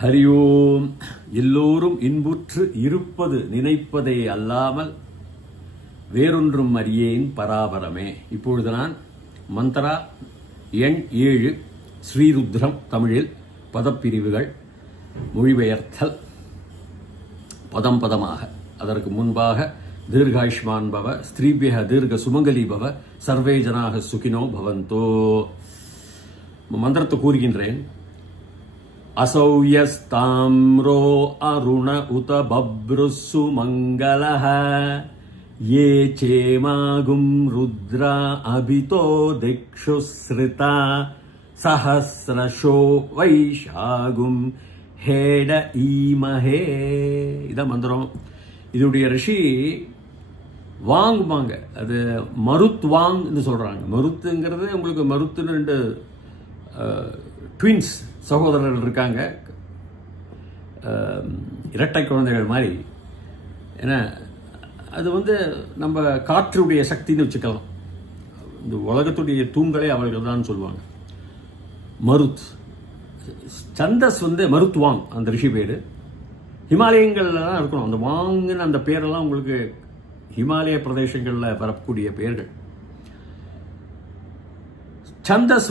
ஹரி ஓம். எல்லோரும் இன்புற்று இருப்பது நினைப்பதே அல்லாமல் வேறொன்றும் அறியேன் பராபரமே. இப்பொழுது நான் மந்த்ரா எண் 7 ஸ்ரீருத்ரம் தமிழில் பதப்பிரிவுகள் மொழிபெயர்த்தல் பதம் பதமாக. அதற்கு முன்பாக தீர்காயுஷ்மான் பவ, ஸ்திரீபிய தீர்க்க சுமங்கலி பவ, சர்வே ஜனாக சுகினோ பவந்தோ. மந்திரத்தை கூறுகின்றேன். असौयस्ताम्रो अरुण उत बभ्रुसु मंगलः ये चेमागुं रुद्रा अभितो दिक्षुश्रिता सहस्रशो वैशागुं हेड ईमहे. इदा मंत्रम. இதுடைய ரிஷி வாங்குவாங்க. அது மருத் வாங்னு சொல்றாங்க. மருத்துங்கிறது உங்களுக்கு மருத்துன்னு ரெண்டு ட்வின்ஸ் சகோதரர்கள் இருக்காங்க, இரட்டை குழந்தைகள் மாதிரி. ஏன்னா அது நம்ம காற்றுடைய சக்தின்னு வச்சுக்கலாம். இந்த உலகத்துடைய தூண்களே அவர்கள் தான் சொல்லுவாங்க. மருத் சந்தஸ் மருத் வாங் அந்த ரிஷி பேரு. ஹிமாலயங்கள்ல தான் இருக்கணும். அந்த வாங்குன்னு அந்த பேரெல்லாம் உங்களுக்கு ஹிமாலய பிரதேசங்களில் வரக்கூடிய பெயர்கள். சந்தஸ்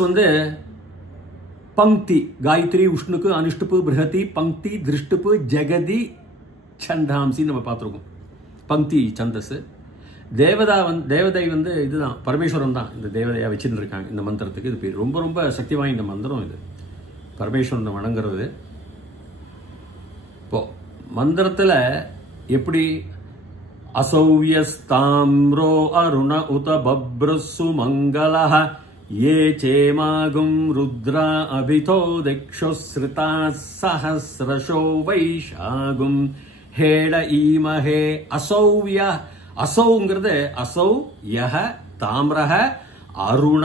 पंक्ति गायत्री उष्णुக்கு அனுஷ்டுப்பு बृहति पंक्ति दृष्टुப்பு जगதி छंदांसी நம்ம பார்த்திருக்கோம். பங்கி சந்தஸ். தேவதை இதுதான் பரமேஸ்வரன் தான் இந்த தேவதையா வச்சுட்டு இருக்காங்க. இந்த மந்திரத்துக்கு இது பேர். ரொம்ப ரொம்ப சக்தி வாய்ந்த மந்திரம் இது. பரமேஸ்வரனை வணங்குறது. இப்போ மந்திரத்துல எப்படி असौयस्ताम्रो अरुण उत बभ्रुसु मंगलः ये चेमागुं रुद्रा अभितो दिक्षुश्रिता सहस्रशो वैशागुं हेड ईमहे. असौव्य असौங்கிறது असौ यह ताम्रः अरुण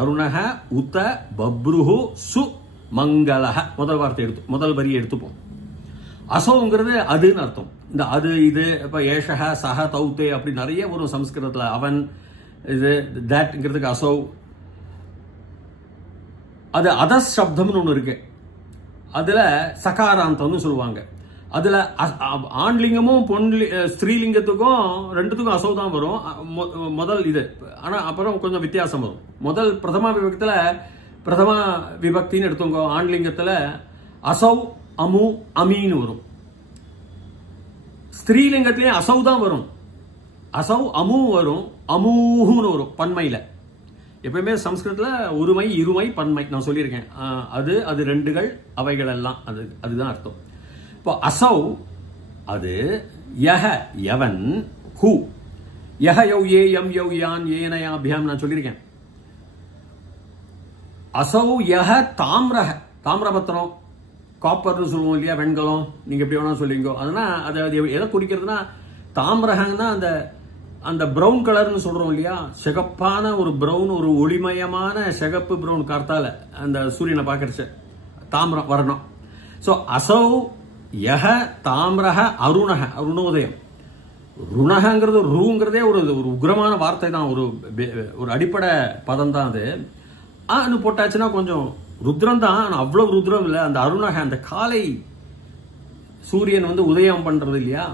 अरुणः उत बभ्रुः सु मंगलः. முதல் வார்த்தை முதல் வரி எடுத்துப்போம். அசௌங்கிறது அதுன்னு அர்த்தம். இந்த அது இது இப்ப ஏஷக சஹ தௌத்தே அப்படி நிறைய வரும் சம்ஸ்கிருதத்துல. அவன் இது தட்ங்கிறதுக்கு அசௌ. அது அதஸ் சப்தம்னு ஒன்று இருக்கு. அதுல சகாராந்தம்னு சொல்லுவாங்க. அதுல ஆண்லிங்கமும் ஸ்திரீலிங்கத்துக்கும் ரெண்டுத்துக்கும் அசௌ தான் வரும். முதல் இது. ஆனா அப்புறம் கொஞ்சம் வித்தியாசம் வரும். முதல் பிரதமா விபக்தியில பிரதமா விபக்தின்னு எடுத்துங்க. ஆண்லிங்கத்துல அசௌ அமு அமீன்னு வரும். ஸ்திரீலிங்கத்திலே அசௌ தான் வரும். அசௌ அமு வரும், அமூஹுன்னு வரும் பன்மையில. எப்பயுமே சம்ஸ்கிருதத்துல ஒருமை இருமை பன்மை நான் சொல்லியிருக்கேன். அது ரெண்டுகள் அவைகள் எல்லாம் அதுதான் அர்த்தம். இப்போ அசௌ அது யஹ யவன், ஹூ யஹ யௌ ஏ யம் யௌ யான் ஏனயாபியாம் நான் சொல்லியிருக்கேன். அசௌ யஹ தாம்ரஹ, தாமிரபத்திரம் காப்பர்னு சொல்லுவோம் இல்லையா, வெண்கலம், நீங்க எப்படி வேணா சொல்லிங்க. அதனால அது எதை குறிக்கிறதுனா தாமிரகன்னா அந்த பிரவுன் கலர்னு சொல்றோம் இல்லையா, சிகப்பான ஒரு பிரவுன், ஒரு ஒளிமயமான சிகப்பு பிரவுன் கார்த்தால அந்த சூரியனை பார்க்கறச்சு தாமிரம் வரணும். சோ அசௌ யஹ தாமிரஹ அருணஹ, அருணோதயம். ருணஹங்கிறது ரூங்கிறதே ஒரு உக்ரமான வார்த்தை தான். ஒரு அடிப்படை பதம் தான் அது. அது போட்டாச்சுன்னா கொஞ்சம் ருத்ரம் தான். ஆனா அவ்வளவு ருத்ரம் இல்ல. அந்த அருணக அந்த காலை சூரியன் உதயம் பண்றது இல்லையா,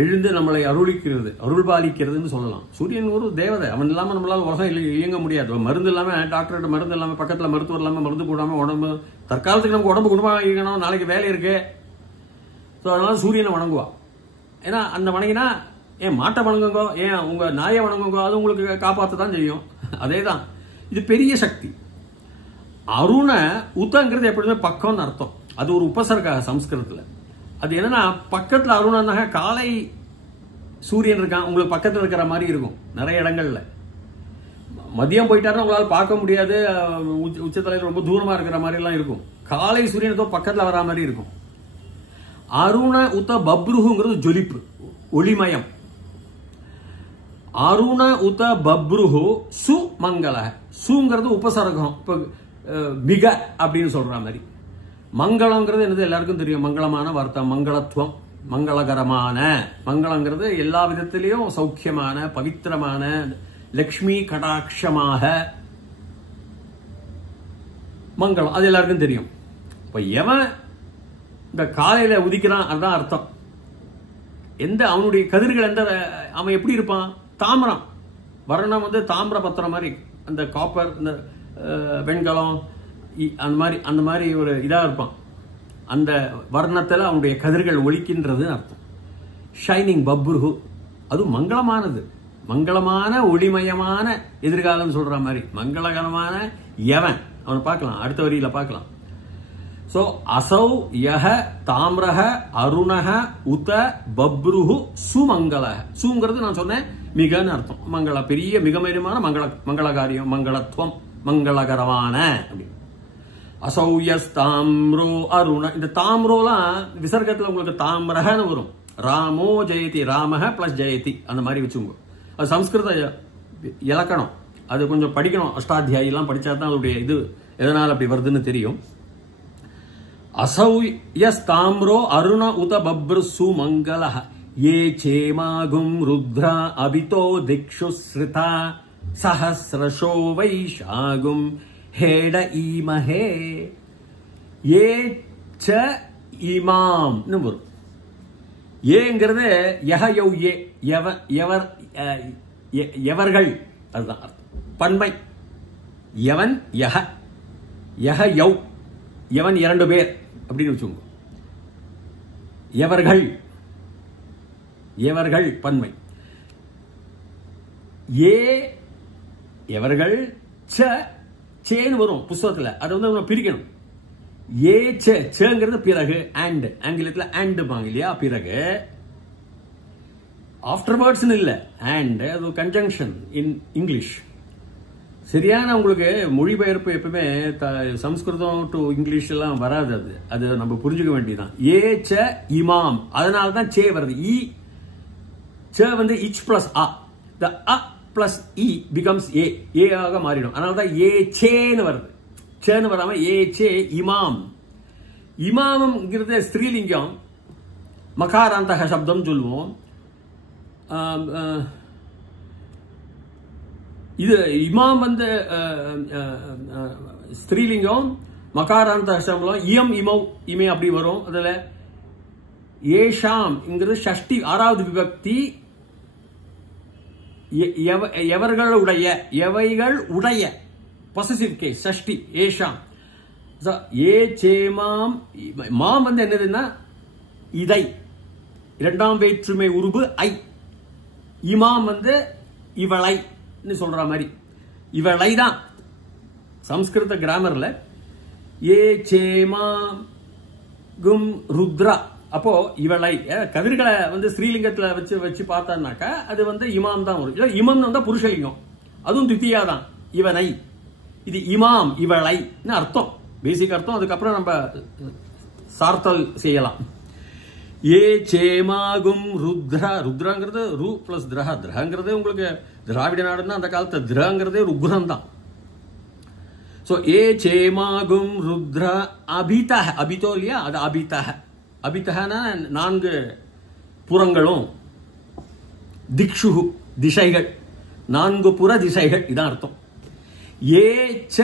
எழுந்து நம்மளை அருளிக்கிறது, அருள் பாலிக்கிறதுன்னு சொல்லலாம். சூரியன் ஒரு தேவதை. அவன் இல்லாம நம்மளால உலகம் இயங்க முடியாது. மருந்து இல்லாம, டாக்டர்கிட்ட மருந்து இல்லாம, பக்கத்துல மருத்துவர் இல்லாம, மருந்து போடாம உடம்பு தற்காலத்துக்கு நமக்கு உடம்பு குடும்பம் இயங்கணும், நாளைக்கு வேலை இருக்கு. ஸோ அதனால சூரியனை வணங்குவா. ஏன்னா அந்த வணங்கினா ஏன் மாட்டை வணங்குங்கோ, ஏன் உங்க நாயை வணங்குங்கோ, அது உங்களுக்கு காப்பாற்ற தான் செய்யும். அதே தான் இது பெரிய சக்தி. அருண உத்தங்கிறது எப்படியுமே பக்கம்னு அர்த்தம். அது ஒரு உபசர்க்காக சம்ஸ்கிருதத்துல. அது என்னன்னா பக்கத்துல அருணனாக காலை சூரியன் இருக்கான், உங்களுக்கு பக்கத்துல இருக்கிற மாதிரி இருக்கும் நிறைய இடங்கள்ல. மதியம் போயிட்டாருன்னா உங்களால பார்க்க முடியாது, உச்சத்தலையில் ரொம்ப தூரமா இருக்கிற மாதிரி எல்லாம் இருக்கும். காலை சூரியன் பக்கத்துல வரா மாதிரி இருக்கும். அருண உத்த பப்ருஹுங்கிறது ஜொலிப்பு, ஒளிமயம். அருண உத்த பப்ருஹு சு மங்கள. சுங்கிறது உபசர்க்கம். இப்ப மிக அப்படின்னு சொல்ற மாதிரி. மங்களங்கிறது என்னது எல்லாருக்கும் தெரியும். மங்களமான வார்த்தை, மங்களத்துவம், மங்களகரமான. மங்களங்கிறது எல்லா விதத்திலையும் சௌக்கியமான, பவித்திரமான, லக்ஷ்மி கடாட்சமாக மங்களம். அது எல்லாருக்கும் தெரியும். இப்ப எவன் இந்த காலையில உதிக்கிறான் அதுதான் அர்த்தம். எந்த அவனுடைய கதிர்கள் எந்த அவன் எப்படி இருப்பான்? தாமிரம் வர்ணம் வந்து தாமிர பத்திரம் மாதிரி, அந்த காப்பர், இந்த வெண்கலம் அந்த மாதிரி ஒரு இதா இருப்பான். அந்த வர்ணத்துல அவனுடைய கதிர்கள் ஒழிக்கின்றது அர்த்தம். ஷைனிங் பப்ருஹு, அது மங்களமானது, மங்களமான ஒளிமயமான எதிர்காலம் சொல்ற மாதிரி மங்களகரமான எவன் அவனை பார்க்கலாம். அடுத்த வரியில பார்க்கலாம். சோ அசௌ யஹ தாம்ரஹ அருணஹ உத பப்ருஹு சுமங்கலஹ. சுங்கிறது நான் சொன்னேன் மிகன்னு அர்த்தம். மங்கள, பெரிய மிகமயமான மங்களகாரியம், மங்களத்துவம், மங்களகரமான அப்படி. அசௌயஸ் தாம்ரோ அருண, இந்த தாம்ரோலாம் விசர்க்கத்துல உங்களுக்கு தாம்ரஹன்னு வரும். ராமோ ஜெயதி, ராமஹ பிளஸ் ஜெயதி அந்த மாதிரி வச்சுங்க. அது சம்ஸ்கிருத இலக்கணம், அது கொஞ்சம் படிக்கணும். அஷ்டாத்தியாயி எல்லாம் படிச்சா தான் அதோடைய இது எதனால் அப்படி வருதுன்னு தெரியும். அசௌயஸ்தாம்ரோ அருண உத பப்ரு சுமங்கலஹ ஏ சேமாகும் ருத்ரா அபிதோ திக்ஷு ஸ்ருதா சஹஸ்ரஷோ வைஷாகும் ஹேட ஈமஹே. ஏ ச இமாம் வரும். ஏங்கிறது யஹ யௌ ஏ, எவர்கள், அதுதான் அர்த்தம். பன்மை எவன், யஹ யஹ யௌ, எவன் இரண்டு பேர் அப்படின்னு வச்சுக்கோங்க. எவர்கள், எவர்கள் பன்மை. ஏ எவர்கள், ச சேன்னு வரும் புஸ்தகத்துல, அதை வந்து நம்ம பிரிக்கணும். ஏ சேங்கிறது பிறகு, அண்ட் ஆங்கிலத்தில் அண்ட் பாங்க இல்லையா, பிறகு ஆஃப்டர்வர்ட்ஸ் இல்ல, அண்ட் அது கன்ஜங்ஷன் இன் இங்கிலீஷ். சரியான உங்களுக்கு மொழிபெயர்ப்பு எப்பவுமே சம்ஸ்கிருதம் டு இங்கிலீஷ் எல்லாம் வராது. அது நம்ம புரிஞ்சுக்க வேண்டியதுதான். ஏ ச இமாம், அதனால தான் சே வருது. இ ச வந்து இச் பிளஸ் அ, த அ பிளஸ் இ பிகம்ஸ் ஏ, ஏ ஆக மாறிடும். அதனால தான் ஏ சேன்னு வருது. சேன்னு வராம ஏ சே இமாம். இமாம்ங்கிறது ஸ்திரீலிங்கம், மகாராந்தக சப்தம் சொல்லுவோம். இது இமாம் வந்து ஸ்திரீலிங்கம், மகாராந்த சப்தம் இயம் இமௌ இமே அப்படி வரும். அதுல ஏஷாம்ங்கிறது ஷஷ்டி, ஆறாவது விபக்தி. எவர்களுடைய, எவைகள் உடைய, பொசசிவ் கேஸ், ஷஷ்டி, ஏஷாம். ஏ சேமாம், மாம் வந்து என்னதுன்னா இதை, இரண்டாம் வேற்றுமை உருபு ஐ. இமாம் வந்து இவளை சொல்ற மாதிரி, இவளை தான் சம்ஸ்கிருத கிராமர்ல ஏ சேமாம் கும் ருத்ரா. அப்போ இவளை கதிர்களை வந்து ஸ்ரீலிங்கத்துல வச்சு பார்த்தான்னாக்கா அது வந்து இமாம் தான் வரும். இமாம் வந்தா புருஷலிங்கம், அதுவும் தித்தியா தான். இவனை, இது இமாம் இவளை அர்த்தம், பேசிக் அர்த்தம். அதுக்கப்புறம் நம்ம சார்த்தல் செய்யலாம். ஏ சேமாகும் ருத்ரா, ருத்ராங்கிறது ரு பிளஸ் திரஹ, திரஹங்கிறது உங்களுக்கு திராவிட நாடுன்னா அந்த காலத்து திரங்கிறதே ருக்ரம் தான். சோ ஏ சேமாகும் ருத்ரா அபிதஹ, அபிதோ இல்லையா, அது அபிதஹ. அபிதஹனா 4 புறங்களும், திக்ஷு திசைகள், 4 புற திசைகள், இதான் அர்த்தம். ஏ ச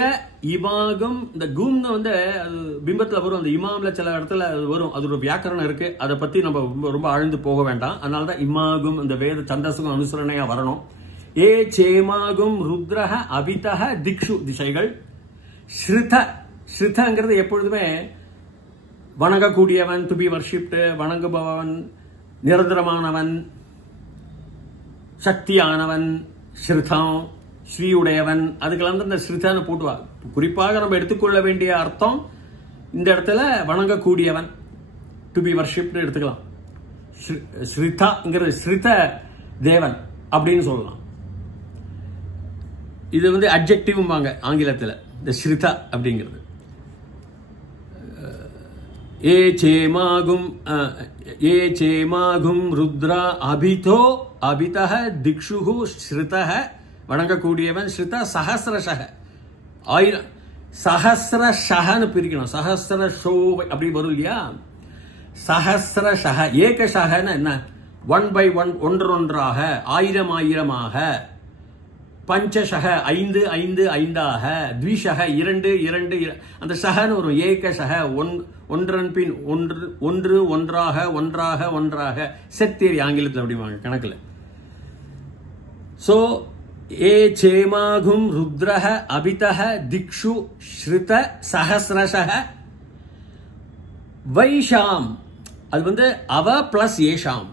இமாகும், இந்த கும் வந்து அது பிம்பத்துல வரும், அந்த இமாம்ல சில இடத்துல வரும், அது ஒரு வியாக்கரணம் இருக்கு. அதை பத்தி நம்ம ரொம்ப ஆழ்ந்து போக வேண்டாம். அதனாலதான் இமாகும் இந்த வேத சந்தஸுக்கும் அனுசரணையா வரணும். ஏ சேமாகும் ருத்ரஹ அபிதஹ திக்ஷு திசைகள். ஸ்ருத, ஸ்ருதங்கிறது எப்பொழுதுமே வணங்கக்கூடியவன், டு பி வர்ஷிப்டு, வணங்குபவன், நிரந்தரமானவன், சக்தியானவன், ஸ்ருதம் ஸ்ரீயுடையவன், அதுக்கெல்லாம் இந்த ஸ்ருதான்னு போட்டுவாங்க. குறிப்பாக நம்ம எடுத்துக்கொள்ள வேண்டிய அர்த்தம் இந்த இடத்துல வணங்கக்கூடியவன், டு பி வர்ஷிப்டு எடுத்துக்கலாம். ஸ்ருதாங்கிறது ஸ்ருத தேவன் அப்படின்னு சொல்லலாம். இது வந்து அட்ஜெக்டிவ் வாங்க ஆங்கிலத்தில், இந்த ஸ்ருதா அப்படிங்கிறது. ஏ சேமாகும் ருத்ரா அபிதோ அபிதஹ திக்ஷுஹு ஸ்ருதஹ, வணங்கக்கூடியவன். ஸ்ருத சஹஸ்ரஷஹ, 1000, சஹஸ்ரஷஹன்னு பிரிக்கணும். சஹஸ்ரஷோ அப்படி வரும் இல்லையா, சஹஸ்ரஷஹ. ஏகஷஹன்னு என்ன, 1 by 1, ஒன்றொன்றாக, 1000 ஆயிரமாக. பஞ்சஷக 5 5 5ஆக, த்விஷக 2 2 அந்த ஷகன்னு வரும். ஏக ஷக ஒன்றன் பின் ஒன்று ஒன்று ஒன்றாக ஒன்றாக ஒன்றாக செட் தியரி ஆங்கிலத்தில் அப்படிவாங்க கணக்கில். சோ ஏ சேமாகும் ருத்ரஹ அபிதஹ திக்ஷு ஸ்ருத சஹஸ்ரஷஹ வைஷாம். அது வந்து அவ பிளஸ் ஏஷாம்.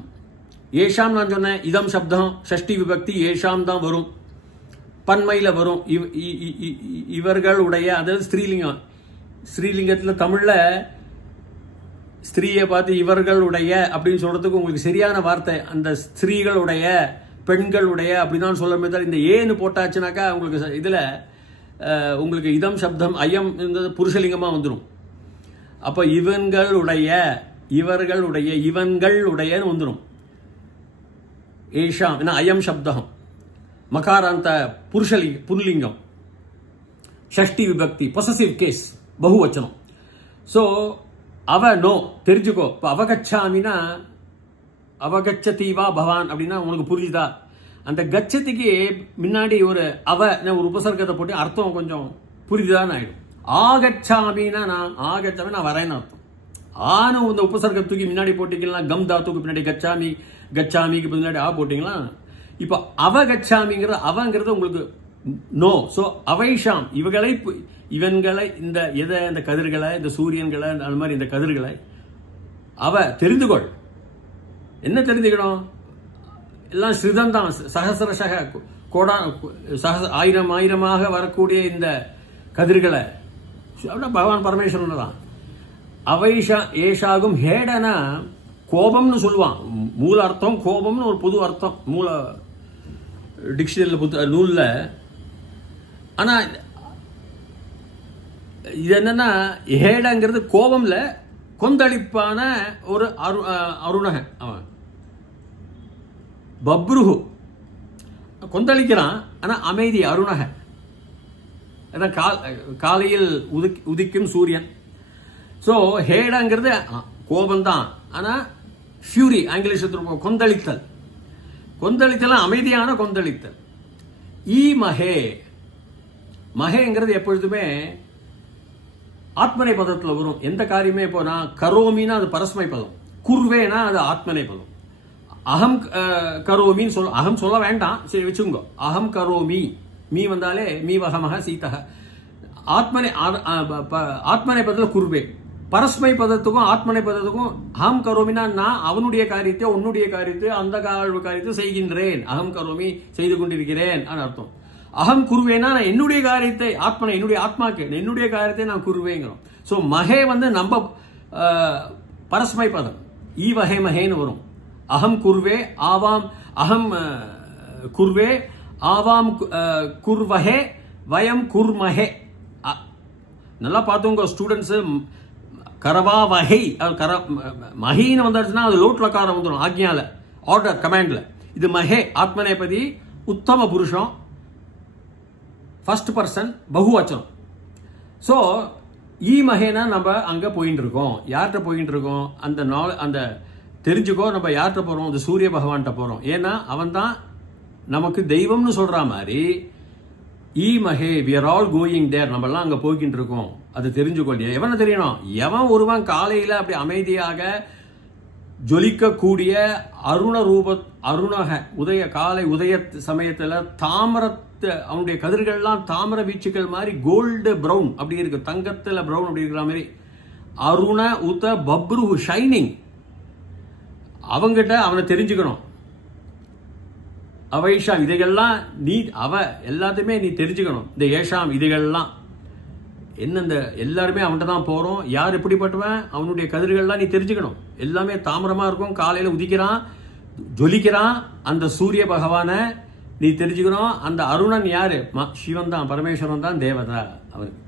ஏஷாம் நான் சொன்னேன் இதம் சப்தம் ஷஷ்டி விபக்தி ஏஷாம் தான் வரும், பன்மையில வரும். இவர்களுடைய, அதாவது ஸ்திரீலிங்கம். ஸ்ரீலிங்கத்தில் தமிழ்ல ஸ்திரீயை பார்த்து இவர்களுடைய அப்படின்னு சொல்றதுக்கு உங்களுக்கு சரியான வார்த்தை அந்த ஸ்திரீகளுடைய பெண்களுடைய அப்படிதான் சொல்ல முடியாது. இந்த ஏன்னு போட்டாச்சுனாக்கா உங்களுக்கு இதுல உங்களுக்கு இதம் சப்தம் ஐயம் புருஷலிங்கமா வந்துடும். அப்ப இவங்களுடைய இவர்களுடைய இவங்களுடையன்னு வந்துடும். ஏஷாம் என்ன அயம் சப்தம் மகாராந்த புல்லிங்கம், ஷஷ்டி விபக்தி, பொசசிவ் கேஸ், பகுவச்சனம். சோ அவ நோ தெரிஞ்சுக்கோ. இப்ப அவகச்சாமினா அவகச்சதீவா பவான் அப்படின்னா உங்களுக்கு புரியுதா? அந்த கச்சத்துக்கு முன்னாடி ஒரு ஒரு உபசர்க்கத்தை போட்டு அர்த்தம் கொஞ்சம் புரியுதான்னு ஆயிடும். ஆகச்சாமின்னா நான் வரேன்னு அர்த்தம். ஆன இந்த உபசர்க்கத்துக்கு முன்னாடி போட்டீங்கன்னா கம் தாத்துக்கு பின்னாடி கச்சாமி, கச்சாமிக்கு பின்னாடி போட்டீங்களா. இப்ப அவகச்சாமிங்கிறது அவங்கிறது உங்களுக்கு நோ. சோ அவைஷாம் இவன்களை இந்த கதிர்களை, இந்த சூரியன்களை, அந்த மாதிரி இந்த கதிர்களை தெரிந்துகொள். என்ன தெரிஞ்சுக்கணும்? எல்லாம் ஸ்ருதம் தான். சகசரசக கோடா ஆயிரம் ஆயிரமாக வரக்கூடிய இந்த கதிர்களை பகவான் பரமேஸ்வரன் தான். அவைஷா ஏஷாகும் ஹேடனா கோபம்னு சொல்லுவான். மூல அர்த்தம் கோபம்னு ஒரு புது அர்த்தம் மூல டிக்ஷனரியில நூல்ல. ஆனா இது என்னன்னா ஹேடங்கிறது கோபம்ல கொந்தளிப்பான ஒரு அருணக. அவன் பப்ருஹு கொந்தளிக்கிறான், ஆனா அமைதி அருணக. காலையில் உதிக்கும் சூரியன். சோ ஹேடங்கிறது கோபம் தான், ஆனா ஃபியூரி ஆங்கிலத்தில் கொந்தளித்தல். கொந்தளித்தல் அமைதியான கொந்தளித்தல். ஈ மகே மகேங்கிறது எப்பொழுதுமே ஆத்மனை பதத்தில் வரும். எந்த காரியமே இப்போ நான் கரோமின்னா அது பரஸ்மை பதம், குர்வேனா அது ஆத்மனை பதம். அகம் கரோமின்னு சொல்ல, அகம் சொல்ல வேண்டாம், சரி வச்சுங்க. அகம் கரோமி, மீ வந்தாலே மீ வகமக சீதக. ஆத்மனை பதத்தில் குர்வே. பரஸ்மை பதத்துக்கும் ஆத்மனை பதத்துக்கும் அகம் கரோமினா நான் அவனுடைய காரியத்தை, உன்னுடைய காரியத்தை, அந்த காரியத்தை செய்கின்றேன். அகம் கரோமி செய்து கொண்டிருக்கிறேன் அர்த்தம். அகம் குருவேனா நான் என்னுடைய காரியத்தை, ஆத்மனை என்னுடைய ஆத்மாக்கு என்னுடைய காரியத்தை நான் குருவேங்கிறோம். சோ மகே நம்ம பரஸ்மை பதம் ஈ வகை மகேன்னு வரும். அகம் குர்வே ஆவாம், அகம் குர்வே ஆவாம் குர்வஹே வயம் குர்மஹே. நல்லா பார்த்துங்க ஸ்டூடெண்ட்ஸ். கரவா வகை மகின்னு வந்துருச்சுன்னா அது லோட்லக்காரம் வந்துடும். ஆக்ஞால ஆர்டர் கமாண்ட்ல இது மகே ஆத்மநேபதி உத்தம புருஷம் ஃபர்ஸ்ட் பர்சன் பகுவச்சனம். சோ ஈ மகேனா நம்ம அங்க போயிட்டு இருக்கோம். யார்கிட்ட போயிட்டு இருக்கோம்? அந்த தெரிஞ்சுக்கோ. நம்ம யார்கிட்ட போறோம்? அந்த சூரிய பகவான்கிட்ட போறோம். ஏன்னா அவன் தான் நமக்கு தெய்வம்னு சொல்ற மாதிரி. ஈ மகே we are all going there. நம்ம எல்லாம் அங்க போய்கிட்டு இருக்கோம். அது தெரிஞ்சுக்கொள்ளியா? எவனை தெரியணும்? எவன் ஒருவன் காலையில அப்படி அமைதியாக ஜொலிக்கக்கூடிய அருணக காலை உதய சமயத்துல தாமரத்தை, அவனுடைய கதிர்கள்லாம் தாமர வீச்சுக்கள் மாதிரி கோல்டு பிரவுன் அப்படி இருக்கு, தங்கத்துல பிரவுன் அப்படி இருக்கிற மாதிரி. அருண உத பப்ரு ஷைனிங். அவங்கிட்ட அவனை தெரிஞ்சுக்கணும். அவைஷாம் இதைகள்லாம் நீ எல்லாத்தையுமே நீ தெரிஞ்சுக்கணும். இந்த ஏஷாம் இதைகள்லாம் என்ன, எல்லாருமே அவன்கிட்ட தான் போறோம். யார் எப்படிப்பட்டவன், அவனுடைய கதிர்கள்லாம் நீ தெரிஞ்சுக்கணும். எல்லாமே தாமரமா இருக்கும். காலையில உதிக்கிறான், ஜொலிக்கிறான். அந்த சூரிய பகவான நீ தெரிஞ்சுக்கணும். அந்த அருணன் யாரு? சிவன் தான், பரமேஸ்வரன் தான், தேவதா அவருக்கு.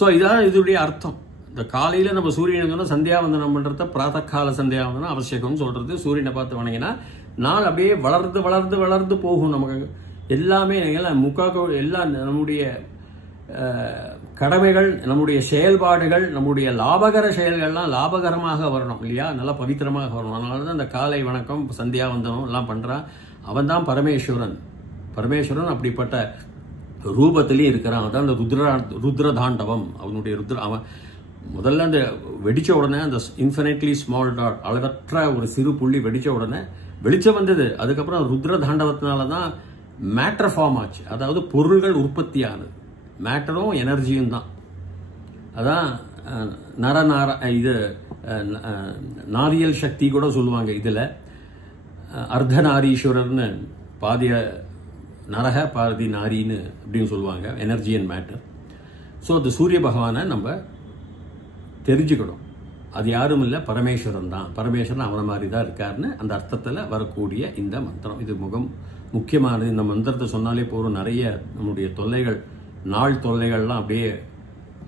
சோ இதான் இதனுடைய அர்த்தம். இந்த காலையில நம்ம சூரியனுக்கு சந்தியாவந்தனம் பண்றத பிராத்தகால சந்தியாவந்தனம் அவசியம்னு சொல்றது. சூரியனை பார்த்து வணங்கினா நாள் அப்படியே வளர்ந்து வளர்ந்து வளர்ந்து போகும். நமக்கு எல்லாமே எல்லாம் நம்முடைய கடமைகள், நம்முடைய செயல்பாடுகள், நம்முடைய லாபகர செயல்கள்லாம் லாபகரமாக வரணும் இல்லையா? நல்லா பவித்திரமாக வரணும். அதனாலதான் இந்த காலை வணக்கம் சந்தியாவந்தனம் எல்லாம் பண்றான். அவன் தான் பரமேஸ்வரன். பரமேஸ்வரன் அப்படிப்பட்ட ரூபத்திலேயே இருக்கிறான். அதான் அந்த ருத்ரதாண்டவம். அவனுடைய அவன் முதல்ல அந்த வெடிச்ச உடனே அந்த இன்ஃபினிட்லி ஸ்மால் டாட், அளவற்ற ஒரு சிறு புள்ளி வெடிச்ச உடனே வெளிச்சம் வந்தது. அதுக்கப்புறம் ருத்ரதாண்டவத்தினால தான் மேட்டர் ஃபார்ம் ஆச்சு. அதாவது பொருள்கள் உற்பத்தி ஆனது. மேட்டரும் எனர்ஜியும் தான். அதான் இது நாரியல் சக்தி கூட சொல்லுவாங்க. இதில் அர்த்தநாரீஸ்வரர்னு பாதிய நரக பாதி நாரின்னு அப்படின்னு சொல்லுவாங்க, எனர்ஜி அண்ட் மேட்டர். ஸோ அந்த சூரிய பகவானை நம்ம தெரிஞ்சுக்கணும். அது யாரும் இல்லை, பரமேஸ்வரன் தான். பரமேஸ்வரன் அவனை மாதிரி தான் இருக்காருன்னு அந்த அர்த்தத்தில் வரக்கூடிய இந்த மந்திரம். இது முக்கியமானது. இந்த மந்திரத்தை சொன்னாலே போதும், நிறைய நம்முடைய தொல்லைகள், நாள் தொல்லைகள்லாம் அப்படியே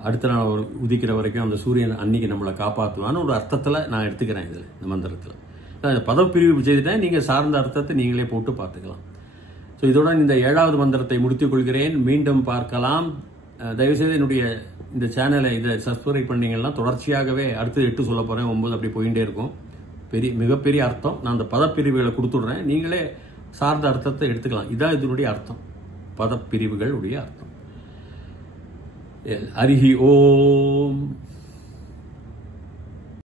அடுத்த நாள் உதிக்கிற வரைக்கும் அந்த சூரியன் அன்னைக்கு நம்மளை காப்பாற்றுவான்னு ஒரு அர்த்தத்தில் நான் எடுத்துக்கிறேன். இதில் இந்த மந்திரத்தில் இந்த பதப்பிரிவு செய்துட்டேன். நீங்கள் சார்ந்த அர்த்தத்தை நீங்களே போட்டு பார்த்துக்கலாம். ஸோ இதோட இந்த 7வது மந்திரத்தை முடித்துக் கொள்கிறேன். மீண்டும் பார்க்கலாம். தயவுசெய்து என்னுடைய இந்த சேனலை இதை சப்ஸ்கிரைப் பண்ணீங்கன்னா தொடர்ச்சியாகவே அடுத்து 8 சொல்ல போகிறேன், 9 அப்படி போயிட்டே இருக்கும். மிகப்பெரிய அர்த்தம். நான் அந்த பதப்பிரிவுகளை கொடுத்துட்றேன், நீங்களே சார்ந்த அர்த்தத்தை எடுத்துக்கலாம். இதான் இதனுடைய அர்த்தம், பதப்பிரிவுகளுடைய அர்த்தம். ஹரி ஓம்.